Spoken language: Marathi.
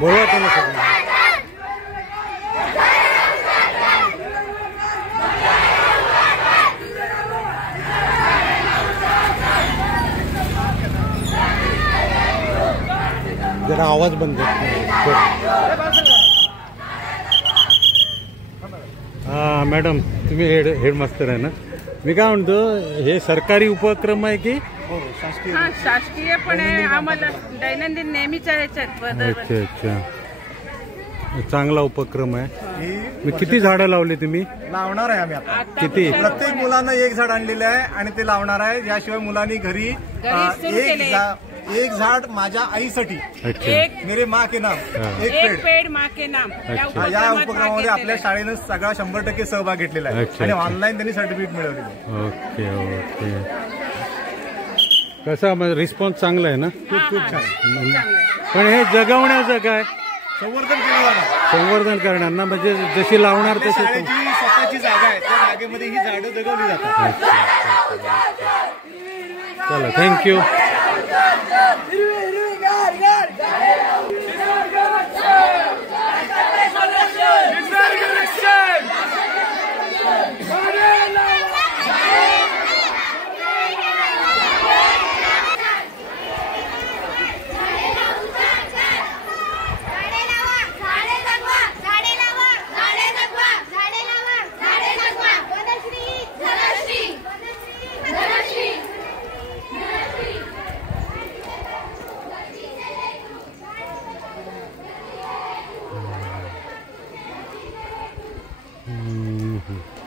बोलवा त्यांना सगळं. जरा आवाज बंद कर. हां मॅडम, तुम्ही हेडमास्टर आहे ना. मी काय म्हणतो, हे सरकारी उपक्रम आहे की शासकीय पण आहे, आम्हाला दैनंदिन नेहमीच्या ह्याच्यात. अच्छा अच्छा, चांगला उपक्रम आहे. मी किती झाडं लावली तुम्ही? लावणार आहे आम्ही आता. किती? प्रत्येक मुलांना एक झाड आणलेलं आहे आणि ते लावणार आहे. याशिवाय मुलांनी घरी एक झाड माझ्या आईसाठी, मेरे माँ के नाम एक पेड़ माँ के नाम, या उपक्रमामध्ये आपल्या शाळेनं सगळा 100% सहभाग घेतलेला आहे आणि ऑनलाईन त्यांनी सर्टिफिकेट मिळवलेलं आहे. Okay okay. कसा रिस्पॉन्स चांगला आहे ना? खूप खूप छान. पण हे जगवण्याचं काय संवर्धन केलं जाणार, संवर्धन करणार ना, म्हणजे जशी लावणार तशी. शाळेची स्वतःची जागा आहे, त्या जागेमध्ये ही झाडं जगवली जातात. चला, थँक्यू. Mm-hmm.